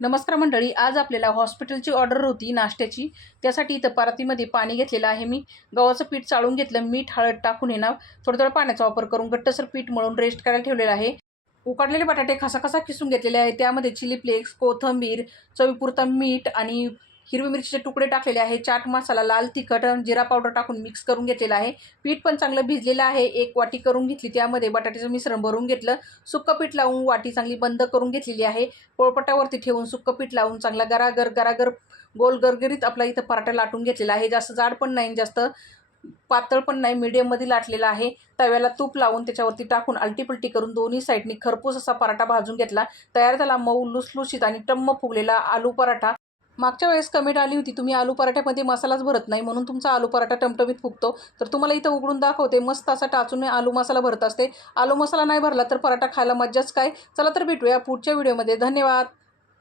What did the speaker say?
नमस्कार मंडळी, आज आपल्याला हॉस्पिटलची ऑर्डर होती नाश्त्याची. त्यासाठी इथं परातीमध्ये पाणी घेतलेलं आहे. मी गव्हाचं पीठ चाळून घेतलं, मीठ हळद टाकून आहे ना थोडं पाण्याचा वापर करून घट्टसर पीठ मळून रेस्ट करायला ठेवलेलं आहे. उकडलेले बटाटे खसाखसा किसून घेतलेले आहे. त्यामध्ये चिली फ्लेक्स, कोथिंबीर, चवीपुरता मीठ आणि हिरवी मिरचीचे तुकडे टाकलेले आहे. चाट मसाला, लाल तिखट, जिरा पावडर टाकून मिक्स करून घेतलेलं आहे. पीठ पण चांगलं भिजलेलं आहे. एक वाटी करून घेतली, त्यामध्ये बटाट्याचं मिश्रण भरून घेतलं. सुक्कं पीठ लावून वाटी चांगली बंद करून घेतलेली आहे. पोळपाटावरती ठेवून सुक्कं पीठ लावून चांगला गरागर गोल गरगरीत आपला इथं पराठा लाटून घेतलेला आहे. जास्त जाड पण नाही, जास्त पातळ पण नाही, मीडियममध्ये लाटलेला आहे. तव्याला तूप लावून त्याच्यावरती टाकून आलटीपलटी करून दोन्ही साईडनी खरपूस असा पराठा भाजून घेतला. तयार झाला मऊ लुसलुशीत आणि टम्म फुगलेला आलू पराठा. मागच्या वेळेस कमेंट आली होती, तुम्ही आलू पराठ्यामध्ये मसालाच भरत नाही म्हणून तुमचा आलू पराठा टमटमीत फुगतो. तर तुम्हाला इथं उघडून दाखवते, मस्त असा टाचून आलू मसाला भरत असते. आलू मसाला नाही भरला तर पराठा खायला मज्जाच काय. चला तर भेटूया पुढच्या व्हिडिओमध्ये. धन्यवाद.